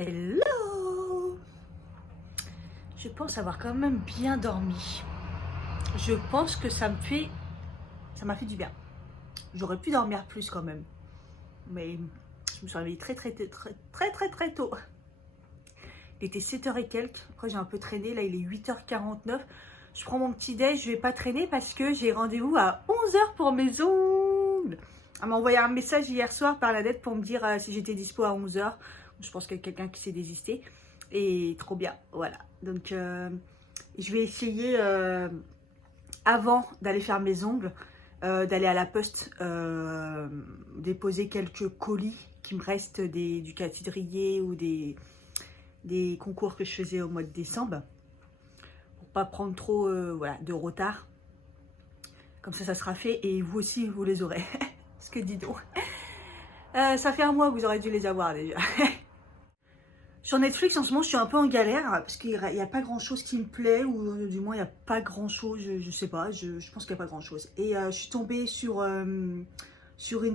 Hello! Je pense avoir quand même bien dormi. Je pense que ça m'a fait du bien. J'aurais pu dormir plus quand même. Mais je me suis réveillée très tôt. Il était 7h et quelques. Après j'ai un peu traîné. Là il est 8h49. Je prends mon petit déj. Je vais pas traîner parce que j'ai rendez-vous à 11h pour mes ongles. Elle m'a envoyé un message hier soir par la dette pour me dire si j'étais dispo à 11h. Je pense qu'il y a quelqu'un qui s'est désisté. Et trop bien, voilà. Donc je vais essayer avant d'aller faire mes ongles, d'aller à la poste déposer quelques colis qui me restent du cathédrier ou des concours que je faisais au mois de décembre. Pour pas prendre trop voilà, de retard. Comme ça sera fait et vous aussi vous les aurez. Parce que dis donc, ça fait un mois que vous aurez dû les avoir déjà. Sur Netflix, en ce moment, je suis un peu en galère parce qu'il n'y a pas grand-chose qui me plaît, ou du moins, il n'y a pas grand-chose, je sais pas, je pense qu'il n'y a pas grand-chose. Et je suis tombée sur une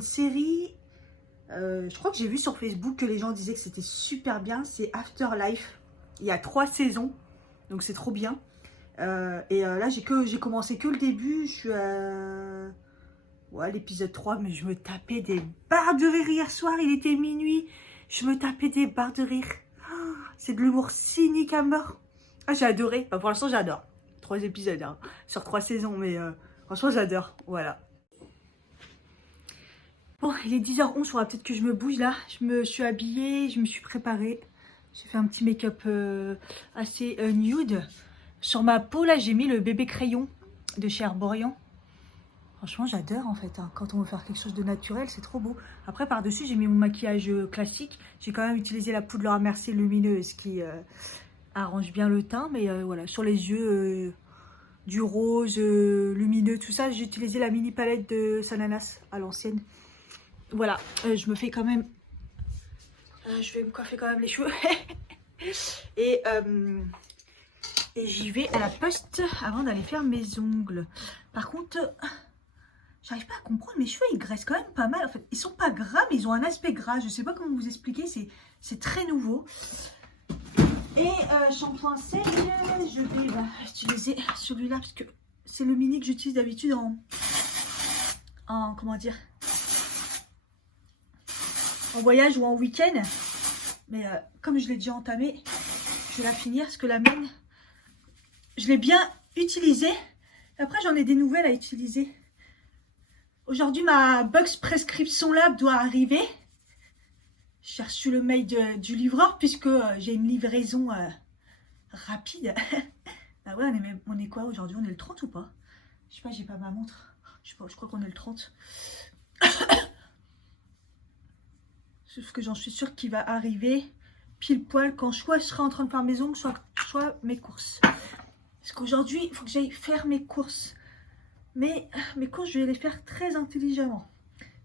série, je crois que j'ai vu sur Facebook que les gens disaient que c'était super bien, c'est Afterlife. Il y a 3 saisons, donc c'est trop bien. Là, j'ai commencé que le début, je suis à l'épisode 3, mais je me tapais des barres de rire hier soir, il était minuit, je me tapais des barres de rire. C'est de l'humour cynique à mort. Ah, j'ai adoré. Enfin, pour l'instant, j'adore. 3 épisodes hein, sur 3 saisons, mais franchement, j'adore. Voilà. Bon, il est 10h11. Il faudra peut-être que je me bouge là. Je me suis habillée, je me suis préparée. J'ai fait un petit make-up assez nude. Sur ma peau, là, j'ai mis le bébé crayon de chez Herborian. Franchement, j'adore en fait. Hein. Quand on veut faire quelque chose de naturel, c'est trop beau. Après, par-dessus, j'ai mis mon maquillage classique. J'ai quand même utilisé la poudre Laura Mercier lumineuse qui arrange bien le teint. Mais voilà, sur les yeux, du rose lumineux, tout ça, j'ai utilisé la mini palette de Sananas à l'ancienne. Voilà, je me fais quand même... je vais me coiffer quand même les cheveux. et j'y vais à la poste avant d'aller faire mes ongles. Par contre... J'arrive pas à comprendre, mes cheveux ils graissent quand même pas mal. En fait, ils sont pas gras, mais ils ont un aspect gras. Je sais pas comment vous expliquer, c'est très nouveau. Et shampoing sec, je vais utiliser celui-là parce que c'est le mini que j'utilise d'habitude en comment dire, en voyage ou en week-end. Mais comme je l'ai déjà entamé, je vais la finir parce que la mienne, je l'ai bien utilisée. Après, j'en ai des nouvelles à utiliser. Aujourd'hui, ma Bugs Prescription Lab doit arriver. J'ai reçu le mail du livreur puisque j'ai une livraison rapide. Ah ouais, on est quoi aujourd'hui? On est le 30 ou pas? Je sais pas, j'ai pas ma montre. Je sais pas, je crois qu'on est le 30. Sauf que j'en suis sûre qu'il va arriver pile poil quand soit je serai en train de faire mes ongles, soit mes courses. Parce qu'aujourd'hui, il faut que j'aille faire mes courses. Mais mes courses, je vais les faire très intelligemment.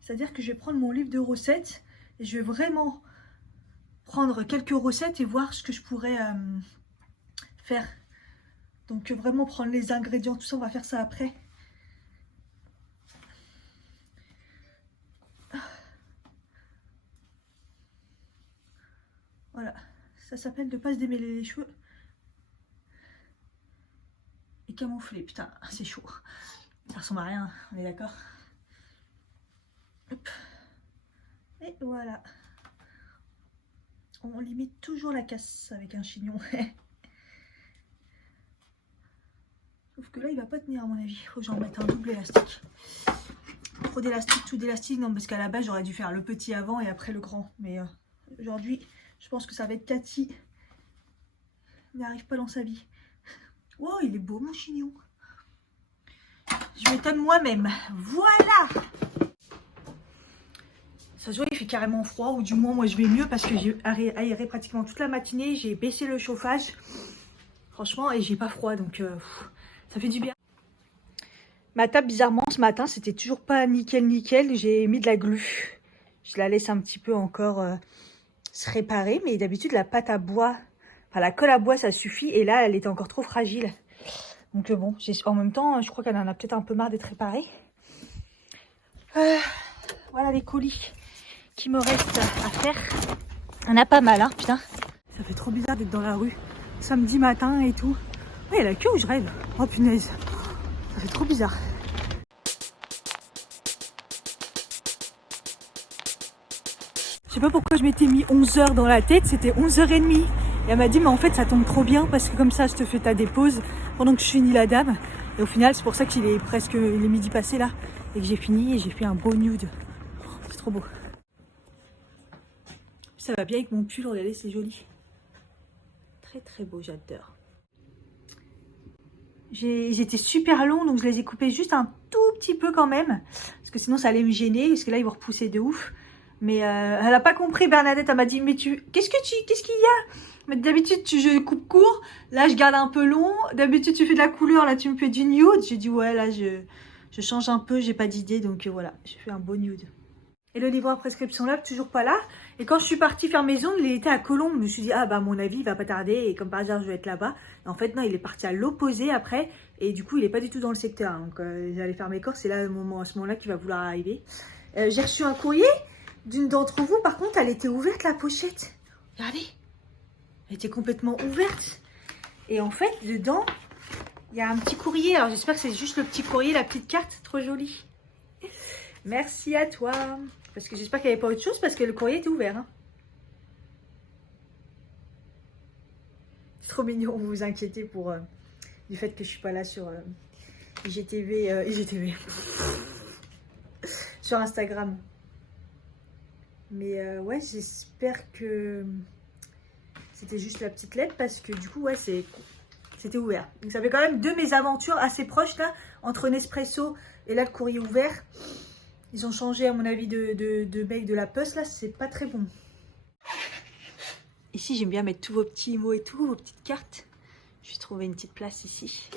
C'est-à-dire que je vais prendre mon livre de recettes et je vais vraiment prendre quelques recettes et voir ce que je pourrais faire. Donc vraiment prendre les ingrédients, tout ça, on va faire ça après. Voilà, ça s'appelle de pas se démêler les cheveux. Et camoufler, putain, c'est chaud. Ça ressemble à rien, on est d'accord? Hop. Et voilà. On limite toujours la casse avec un chignon. Sauf que là, il va pas tenir à mon avis. Il faut que j'en mette un double élastique. Trop d'élastique, tout d'élastique. Non, parce qu'à la base, j'aurais dû faire le petit avant et après le grand. Mais aujourd'hui, je pense que ça va être Cathy. Il n'arrive pas dans sa vie. Oh, il est beau, mon chignon. Je m'étonne moi-même. Voilà. Ça se voit, il fait carrément froid. Ou du moins, moi, je vais mieux parce que j'ai aéré pratiquement toute la matinée. J'ai baissé le chauffage. Franchement, et j'ai pas froid. Donc, ça fait du bien. Ma table, bizarrement, ce matin, c'était toujours pas nickel. J'ai mis de la glu. Je la laisse un petit peu encore se réparer. Mais d'habitude, la pâte à bois, enfin, la colle à bois, ça suffit. Et là, elle était encore trop fragile. Donc bon, en même temps, je crois qu'elle en a peut-être un peu marre d'être réparée. Voilà les colis qui me restent à faire. Il y en a pas mal, hein, putain. Ça fait trop bizarre d'être dans la rue. Samedi matin et tout. Ouais, il y a la queue ou je rêve? Oh punaise. Ça fait trop bizarre. Je sais pas pourquoi je m'étais mis 11 h dans la tête. C'était 11 h 30. Et elle m'a dit, mais en fait, ça tombe trop bien parce que comme ça, je te fais ta dépose pendant que je finis la dame. Et au final, c'est pour ça qu'il est presque les midi passé là. Et que j'ai fini et j'ai fait un beau nude. C'est trop beau. Ça va bien avec mon pull, regardez, c'est joli. Très très beau, j'adore. Ils étaient super longs, donc je les ai coupés juste un tout petit peu quand même. Parce que sinon ça allait me gêner, parce que là ils vont repousser de ouf. Mais elle a pas compris, Bernadette, elle m'a dit, mais qu'est-ce qu'il y a? Mais d'habitude je coupe court, là je garde un peu long. D'habitude tu fais de la couleur, là tu me fais du nude. J'ai dit ouais, là je change un peu, j'ai pas d'idée, donc voilà, je fais un beau nude. Et le livreur prescription là, toujours pas là. Et quand je suis partie faire mes ongles, il était à Colombes. Je me suis dit, ah bah à mon avis, il va pas tarder. Et comme par hasard, je vais être là-bas. Et en fait, non, il est parti à l'opposé après. Et du coup, il est pas du tout dans le secteur. Donc, j'allais faire mes courses. C'est là, à ce moment-là, qu'il va vouloir arriver. J'ai reçu un courrier d'une d'entre vous. Par contre, elle était ouverte, la pochette. Regardez. Elle était complètement ouverte. Et en fait, dedans, il y a un petit courrier. Alors, j'espère que c'est juste le petit courrier, la petite carte. Trop jolie. Merci à toi. Parce que j'espère qu'il n'y avait pas autre chose parce que le courrier était ouvert. Hein. C'est trop mignon, vous vous inquiétez pour du fait que je suis pas là sur IGTV, sur Instagram. Mais ouais, j'espère que c'était juste la petite lettre parce que du coup, ouais, c'était ouvert. Donc ça fait quand même deux mésaventures assez proches là, entre Nespresso et là le courrier ouvert. Ils ont changé à mon avis de mec de la poste là, c'est pas très bon. Ici j'aime bien mettre tous vos petits mots et tout, vos petites cartes. Je vais trouver une petite place ici.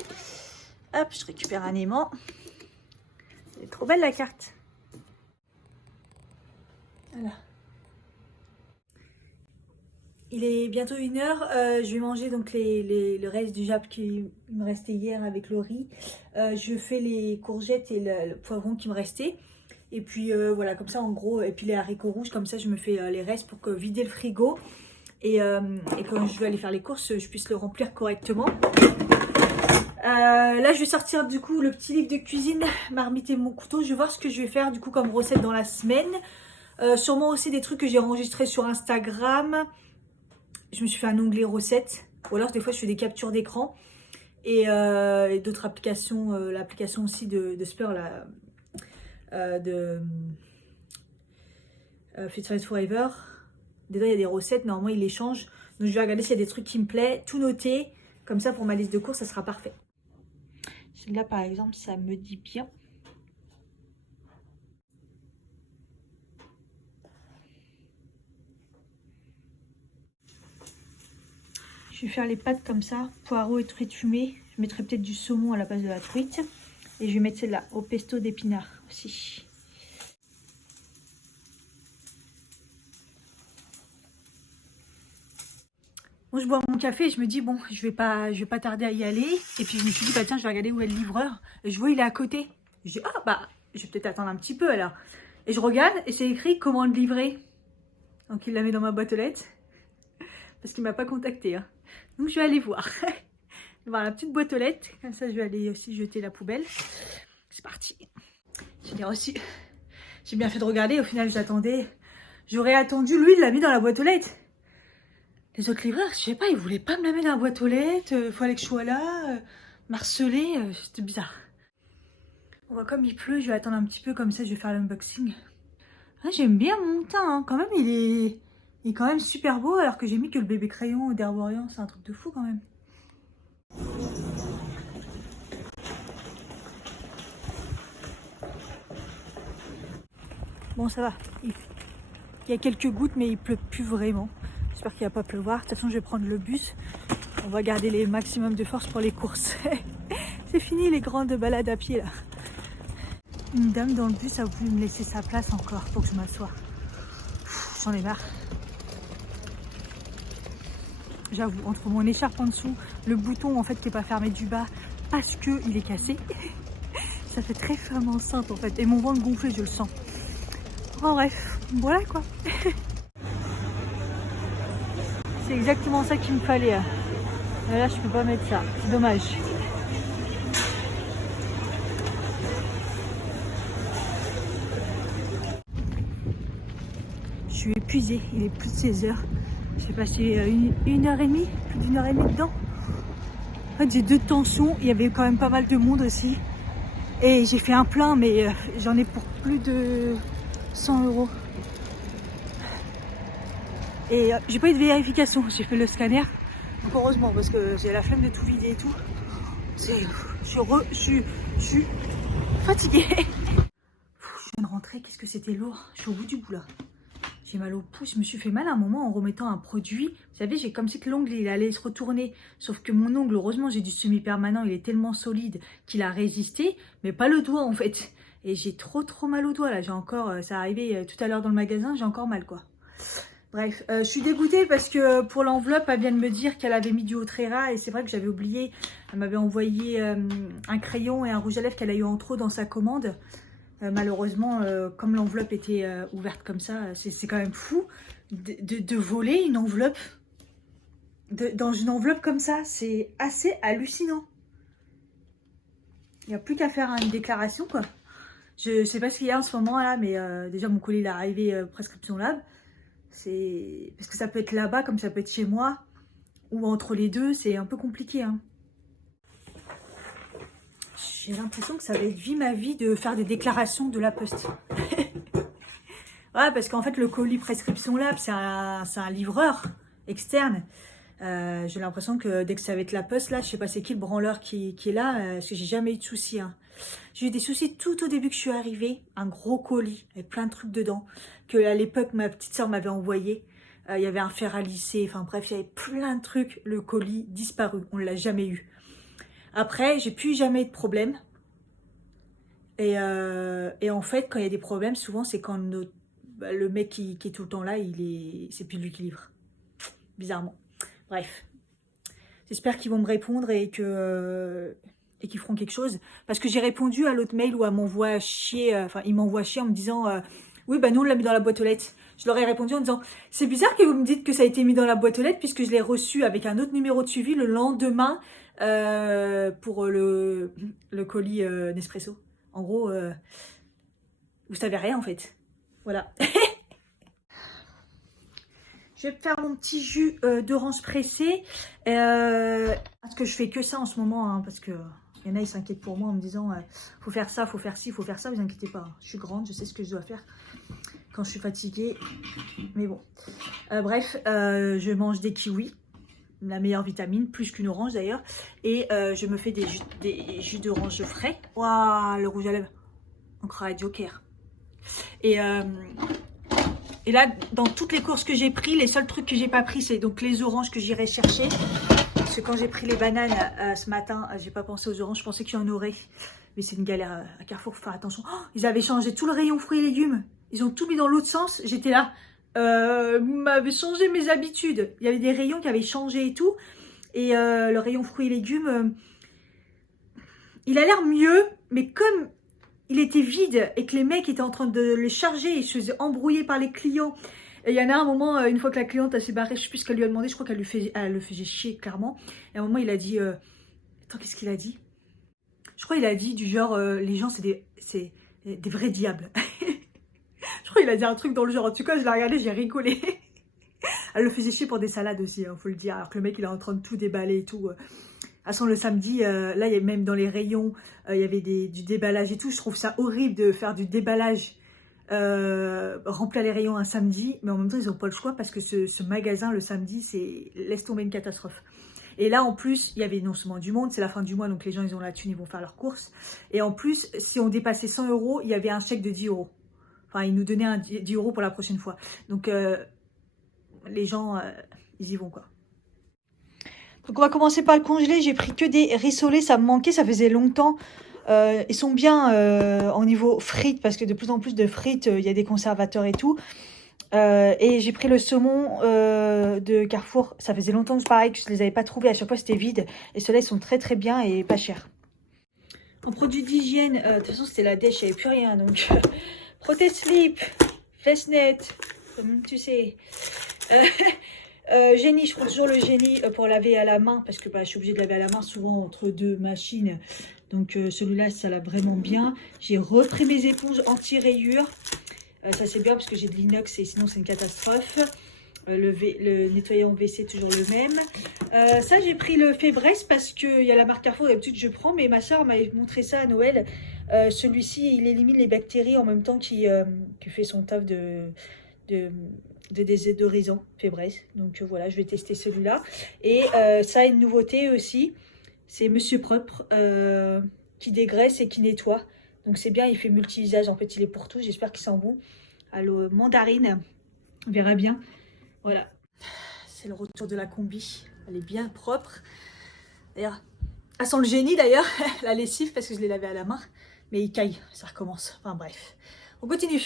Hop, je récupère un aimant. Elle est trop belle la carte. Voilà. Il est bientôt 1 h. Je vais manger donc le reste du jap qui me restait hier avec le riz. Je fais les courgettes et le poivron qui me restait. Et puis voilà, comme ça en gros, et puis les haricots rouges, comme ça je me fais les restes pour vider le frigo. Et quand je vais aller faire les courses, je puisse le remplir correctement. Là je vais sortir du coup le petit livre de cuisine, marmite et mon couteau. Je vais voir ce que je vais faire du coup comme recette dans la semaine. Sûrement aussi des trucs que j'ai enregistrés sur Instagram. Je me suis fait un onglet recettes. Ou alors des fois je fais des captures d'écran. Et d'autres applications, l'application aussi de Spur là. Fit Fast Forever. Dedans il y a des recettes, normalement il les change. Donc je vais regarder s'il y a des trucs qui me plaisent, tout noter, comme ça pour ma liste de courses ça sera parfait. Celle-là par exemple ça me dit bien. Je vais faire les pâtes comme ça, poireaux et truite fumée. Je mettrai peut-être du saumon à la place de la truite. Et je vais mettre celle-là au pesto d'épinards aussi. Bon, je bois mon café et je me dis bon, je vais pas tarder à y aller. Et puis je me suis dit bah tiens, je vais regarder où est le livreur. Et je vois il est à côté. Je dis ah bah je vais peut-être attendre un petit peu alors. Et je regarde et c'est écrit commande livrée. Donc il la met dans ma boîte aux lettres parce qu'il m'a pas contacté. Hein. Donc je vais aller voir. Voilà la petite boîte aux lettres. Comme ça je vais aller aussi jeter la poubelle. C'est parti. J'ai bien reçu. J'ai bien fait de regarder. Au final j'attendais. J'aurais attendu. Lui il l'a mis dans la boîte aux lettres. Les autres livreurs, je sais pas, ils voulaient pas me la mettre dans la boîte aux lettres, fallait que je sois là, marcelé, c'était bizarre. On voit comme il pleut, je vais attendre un petit peu, comme ça je vais faire l'unboxing. Ah, j'aime bien mon teint, hein. Quand même il est quand même super beau, alors que j'ai mis que le bébé crayon d'Herborian, c'est un truc de fou quand même. Bon ça va, il y a quelques gouttes mais il pleut plus vraiment. J'espère qu'il va pas pleuvoir. De toute façon, je vais prendre le bus. On va garder les maximum de force pour les courses. C'est fini les grandes balades à pied là. Une dame dans le bus a voulu me laisser sa place encore pour que je m'assoie. J'en ai marre. J'avoue, entre mon écharpe en dessous, le bouton en fait qui n'est pas fermé du bas parce qu'il est cassé. Ça fait très femme enceinte en fait. Et mon ventre gonflé, je le sens. En bref, voilà quoi. C'est exactement ça qu'il me fallait. Mais là, je peux pas mettre ça. C'est dommage. Je suis épuisée. Il est plus de 16 h. J'ai passé une heure et demie, plus d'une heure et demie dedans. En fait, j'ai 2 tensions. Il y avait quand même pas mal de monde aussi. Et j'ai fait un plein, mais j'en ai pour plus de 100 €. Et j'ai pas eu de vérification. J'ai fait le scanner. Donc heureusement, parce que j'ai la flemme de tout vider et tout. Je suis fatiguée. Je viens de rentrer. Qu'est-ce que c'était lourd. Je suis au bout du bout là. J'ai mal au pouce, je me suis fait mal à un moment en remettant un produit. Vous savez, j'ai comme si que l'ongle il allait se retourner. Sauf que mon ongle, heureusement, j'ai du semi-permanent, il est tellement solide qu'il a résisté, mais pas le doigt en fait. Et j'ai trop mal au doigt là. J'ai encore, ça arrivé tout à l'heure dans le magasin, j'ai encore mal quoi. Bref, je suis dégoûtée parce que pour l'enveloppe, elle vient de me dire qu'elle avait mis du Autrera et c'est vrai que j'avais oublié. Elle m'avait envoyé un crayon et un rouge à lèvres qu'elle a eu en trop dans sa commande. Malheureusement, comme l'enveloppe était ouverte comme ça, c'est quand même fou de voler une enveloppe dans une enveloppe comme ça. C'est assez hallucinant. Il n'y a plus qu'à faire une déclaration, quoi. Je sais pas ce qu'il y a en ce moment là, mais déjà mon colis il est arrivé prescription lab. C'est parce que ça peut être là-bas comme ça peut être chez moi ou entre les deux, c'est un peu compliqué, hein. J'ai l'impression que ça va être vie ma vie de faire des déclarations de la poste. Ouais, parce qu'en fait, le colis prescription lab, c'est un livreur externe. J'ai l'impression que dès que ça va être la poste, là, je sais pas c'est qui le branleur qui est là, parce que j'ai jamais eu de soucis. Hein. J'ai eu des soucis tout au début que je suis arrivée. Un gros colis avec plein de trucs dedans, que à l'époque, ma petite soeur m'avait envoyé. Il y avait un fer à lisser, enfin bref, il y avait plein de trucs. Le colis disparu, on ne l'a jamais eu. Après, j'ai plus jamais eu de problème. Et en fait, quand il y a des problèmes, souvent, c'est quand le mec qui est tout le temps là, c'est plus lui qui livre. Bizarrement. Bref. J'espère qu'ils vont me répondre et qu'ils feront quelque chose. Parce que j'ai répondu à l'autre mail où elle m'envoie chier, il m'envoie chier en me disant oui, bah nous, on l'a mis dans la boîte aux lettres. Je leur ai répondu en disant c'est bizarre que vous me dites que ça a été mis dans la boîte aux lettres puisque je l'ai reçu avec un autre numéro de suivi le lendemain pour le colis Nespresso. En gros, vous savez rien en fait. Voilà. Je vais faire mon petit jus d'orange pressé. Parce que je fais que ça en ce moment. Hein, parce que il y en a, ils s'inquiètent pour moi en me disant faut faire ça, faut faire ci, faut faire ça. Vous inquiétez pas. Hein, je suis grande, je sais ce que je dois faire quand je suis fatiguée. Mais bon. Bref, je mange des kiwis. La meilleure vitamine, plus qu'une orange d'ailleurs. Et je me fais des jus d'orange frais. Waouh, le rouge à lèvres. On croirait Joker. Et là, dans toutes les courses que j'ai pris, les seuls trucs que j'ai pas pris, c'est donc les oranges que j'irai chercher. Parce que quand j'ai pris les bananes ce matin, j'ai pas pensé aux oranges, je pensais qu'il y en aurait. Mais c'est une galère à Carrefour, faut faire attention. Oh, ils avaient changé tout le rayon fruits et légumes. Ils ont tout mis dans l'autre sens. J'étais là. Vous m'avez changé mes habitudes. Il y avait des rayons qui avaient changé et tout. Et le rayon fruits et légumes, il a l'air mieux, mais comme il était vide et que les mecs étaient en train de le charger et se faisaient embrouiller par les clients. Et il y en a un moment, une fois que la cliente s'est barrée, je sais plus ce qu'elle lui a demandé, je crois qu'elle le faisait chier clairement. Et à un moment, il a dit... Attends, qu'est-ce qu'il a dit? Je crois qu'il a dit du genre, les gens, c'est des vrais diables. Je crois qu'il a dit un truc dans le genre. En tout cas, je l'ai regardé, j'ai rigolé. Elle le faisait chier pour des salades aussi, hein, faut le dire. Alors que le mec, il est en train de tout déballer et tout. À son le samedi, là, il y a même dans les rayons, il y avait du déballage et tout. Je trouve ça horrible de faire du déballage, remplir les rayons un samedi. Mais en même temps, ils n'ont pas le choix parce que ce magasin, le samedi, c'est laisse tomber une catastrophe. Et là, en plus, il y avait non seulement du monde, c'est la fin du mois, donc les gens, ils ont la thune, ils vont faire leurs courses. Et en plus, si on dépassait 100 €, il y avait un chèque de 10 €. Enfin, ils nous donnaient 10 € pour la prochaine fois. Donc, les gens, ils y vont, quoi. Donc, on va commencer par le congelé. J'ai pris que des rissolés, ça me manquait, ça faisait longtemps. Ils sont bien au niveau frites, parce que de plus en plus de frites, il y a des conservateurs et tout. Et j'ai pris le saumon de Carrefour. Ça faisait longtemps que pareil que je ne les avais pas trouvés. À chaque fois, c'était vide. Et ceux-là, ils sont très très bien et pas chers. En produit d'hygiène, de toute façon, c'était la dèche, il n'y avait plus rien. Donc, Protect Slip, Fessnet, comme tu sais. Génie, je prends toujours le génie pour laver à la main parce que bah, je suis obligée de laver à la main souvent entre deux machines. Donc celui-là, ça lave vraiment bien. J'ai repris mes éponges anti-rayures. Ça c'est bien parce que j'ai de l'inox et sinon c'est une catastrophe. Le nettoyant WC toujours le même. Ça j'ai pris le Fébreze parce qu'il y a la marque Carrefour, d'habitude je prends, mais ma soeur m'avait montré ça à Noël. Celui-ci il élimine les bactéries en même temps qu'il fait son taf de désodorisant Fébreze. Donc voilà, je vais tester celui-là. Et ça, une nouveauté aussi, c'est Monsieur Propre qui dégraisse et qui nettoie. Donc c'est bien, il fait multi-usage. En fait, il est pour tout. J'espère qu'il sent bon. À l'eau mandarine, on verra bien. Voilà, c'est le retour de la combi. Elle est bien propre. D'ailleurs, elle sent le génie d'ailleurs, la lessive, parce que je l'ai lavée à la main. Mais il caille, ça recommence. Enfin bref, on continue.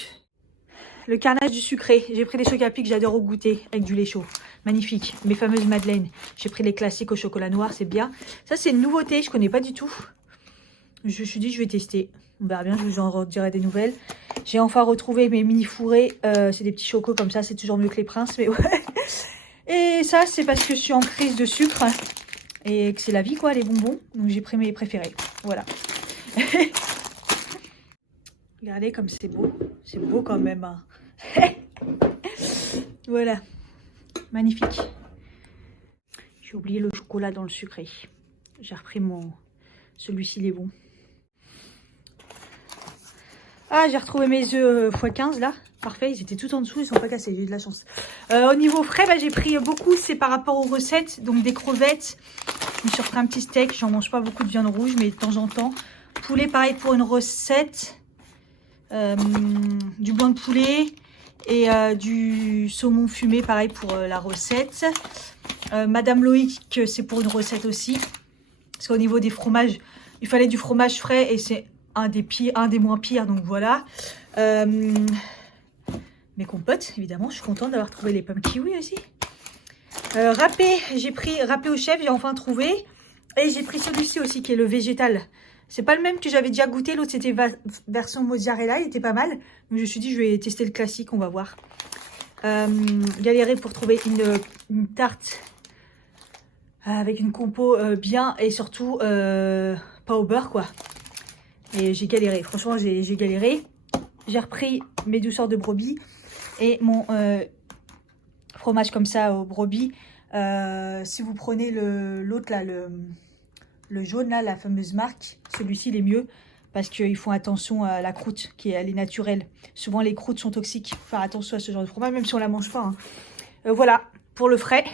Le carnage du sucré. J'ai pris des chocs à pic, j'adore au goûter, avec du lait chaud. Magnifique. Mes fameuses madeleines. J'ai pris les classiques au chocolat noir, c'est bien. Ça, c'est une nouveauté, je connais pas du tout. Je me suis dit, je vais tester. On verra bien, je vous en dirai des nouvelles. J'ai enfin retrouvé mes mini fourrés. C'est des petits chocos comme ça, c'est toujours mieux que les princes, mais ouais. Et ça, c'est parce que je suis en crise de sucre. Et que c'est la vie, quoi, les bonbons. Donc, j'ai pris mes préférés. Voilà. Regardez comme c'est beau. C'est beau quand même, hein. Voilà, magnifique. J'ai oublié le chocolat dans le sucré. J'ai repris celui-ci, il est bon. Ah, j'ai retrouvé mes œufs x15 là. Parfait, ils étaient tout en dessous, ils sont pas cassés, j'ai eu de la chance. Au niveau frais, bah, j'ai pris beaucoup, c'est par rapport aux recettes. Donc des crevettes, je me suis repris un petit steak. J'en mange pas beaucoup de viande rouge, mais de temps en temps. Poulet, pareil pour une recette. Du blanc de poulet. Et du saumon fumé, pareil pour la recette. Madame Loïc, c'est pour une recette aussi. Parce qu'au niveau des fromages, il fallait du fromage frais et c'est un des moins pires. Donc voilà. Mes compotes, évidemment. Je suis contente d'avoir trouvé les pommes kiwi aussi. Râpé, j'ai pris râpé au chef, j'ai enfin trouvé. Et j'ai pris celui-ci aussi qui est le végétal. C'est pas le même que j'avais déjà goûté. L'autre, c'était version mozzarella. Il était pas mal. Donc, je me suis dit, je vais tester le classique. On va voir. Galérer pour trouver une tarte avec une compo bien et surtout pas au beurre, quoi. Et j'ai galéré. Franchement, j'ai galéré. J'ai repris mes douceurs de brebis et mon fromage comme ça au brebis. Si vous prenez l'autre, là, le jaune là, la fameuse marque, celui-ci il est mieux parce qu'ils font attention à la croûte elle est naturelle. Souvent les croûtes sont toxiques, faut faire attention à ce genre de fromage même si on la mange pas, hein. Voilà pour le frais.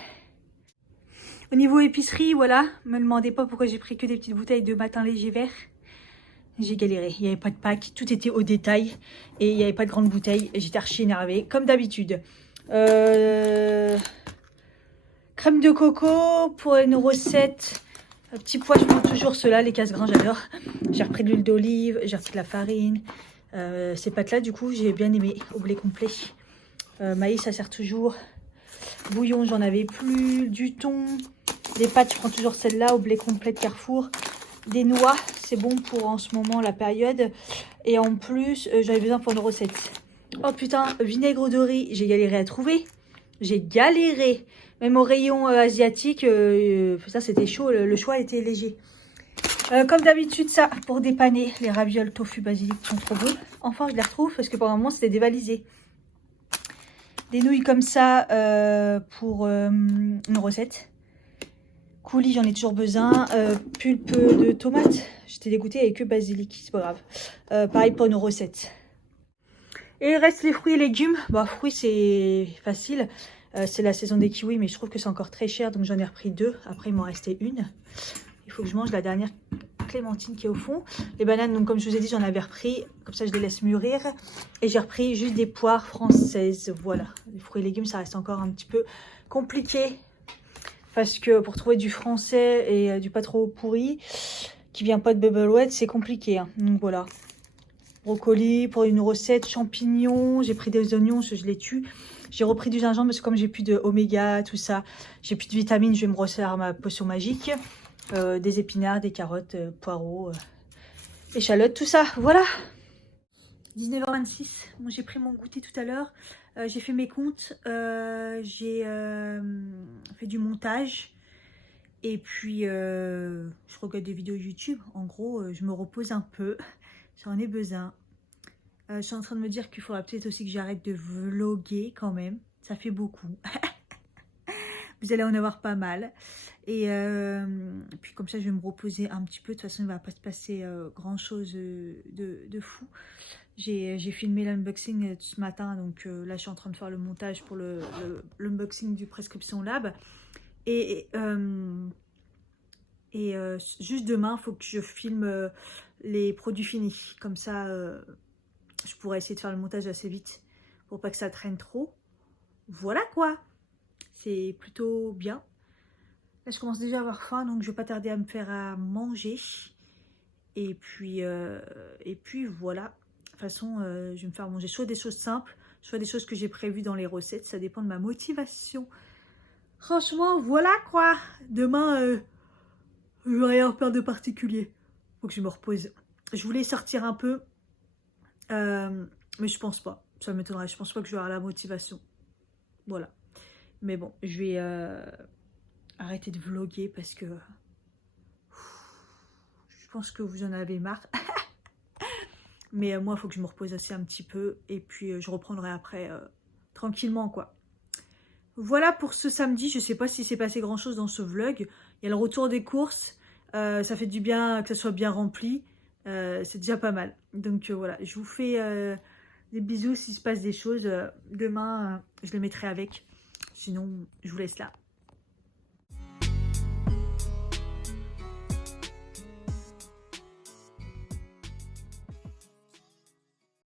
Au niveau épicerie, voilà, me demandez pas pourquoi j'ai pris que des petites bouteilles de matin léger vert. J'ai galéré, il n'y avait pas de pack, tout était au détail et il n'y avait pas de grande bouteille. J'étais archi énervée comme d'habitude. Crème de coco pour une recette. Petit pois, je prends toujours ceux-là, les casse-grains, j'adore. J'ai repris de l'huile d'olive, j'ai repris de la farine. Ces pâtes-là, du coup, j'ai bien aimé, au blé complet. Maïs, ça sert toujours. Bouillon, j'en avais plus. Du thon. Des pâtes, je prends toujours celle-là, au blé complet de Carrefour. Des noix, c'est bon pour en ce moment, la période. Et en plus, j'avais besoin pour une recette. Oh putain, vinaigre de riz, j'ai galéré à trouver. J'ai galéré. Même au rayon asiatique, ça c'était chaud, le choix était léger. Comme d'habitude, ça, pour dépanner, les ravioles tofu basilic sont trop bons. Enfin, je les retrouve parce que pendant un moment, c'était dévalisé. Des nouilles comme ça pour une recette. Coulis, j'en ai toujours besoin. Pulpe de tomates, j'étais dégoûtée avec que basilic, c'est pas grave. Pareil pour une recette. Et il reste les fruits et légumes. Bah, fruits, c'est facile. C'est la saison des kiwis, mais je trouve que c'est encore très cher, donc j'en ai repris 2. Après, il m'en restait une. Il faut que je mange la dernière clémentine qui est au fond. Les bananes, donc comme je vous ai dit, j'en avais repris. Comme ça, je les laisse mûrir. Et j'ai repris juste des poires françaises. Voilà. Les fruits et légumes, ça reste encore un petit peu compliqué. Parce que pour trouver du français et du pas trop pourri, qui vient pas de Bubblewet, c'est compliqué, hein. Donc voilà. Brocoli pour une recette, champignons. J'ai pris des oignons, je les tue. J'ai repris du gingembre parce que comme j'ai plus de oméga, tout ça, j'ai plus de vitamines, je vais me resserrer ma potion magique. Des épinards, des carottes, poireaux, échalotes, tout ça, voilà. 19h26, bon, j'ai pris mon goûter tout à l'heure. J'ai fait mes comptes, j'ai fait du montage. Et puis, je regarde des vidéos YouTube. En gros, je me repose un peu. J'en ai besoin. Je suis en train de me dire qu'il faudra peut-être aussi que j'arrête de vlogger quand même. Ça fait beaucoup. Vous allez en avoir pas mal. Et puis comme ça, je vais me reposer un petit peu. De toute façon, il ne va pas se passer grand-chose de fou. J'ai filmé l'unboxing ce matin. Donc là, je suis en train de faire le montage pour l'unboxing du Prescription Lab. Et juste demain, il faut que je filme les produits finis. Comme ça, je pourrais essayer de faire le montage assez vite pour pas que ça traîne trop. Voilà quoi. C'est plutôt bien. Là, je commence déjà à avoir faim, donc je vais pas tarder à me faire à manger. Et puis voilà. De toute façon, je vais me faire manger soit des choses simples, soit des choses que j'ai prévues dans les recettes. Ça dépend de ma motivation. Franchement, voilà quoi. Demain, je vais rien faire de particulier. Faut que je me repose. Je voulais sortir un peu, mais je pense pas. Ça m'étonnerait. Je pense pas que je vais avoir la motivation. Voilà. Mais bon, je vais arrêter de vlogger parce que je pense que vous en avez marre. Mais moi, il faut que je me repose aussi un petit peu. Et puis, je reprendrai après tranquillement, quoi. Voilà pour ce samedi. Je sais pas si s'est passé grand-chose dans ce vlog. Il y a le retour des courses. Ça fait du bien que ça soit bien rempli. C'est déjà pas mal. Donc, voilà. Je vous fais des bisous s'il se passe des choses. Demain, je le mettrai avec. Sinon, je vous laisse là.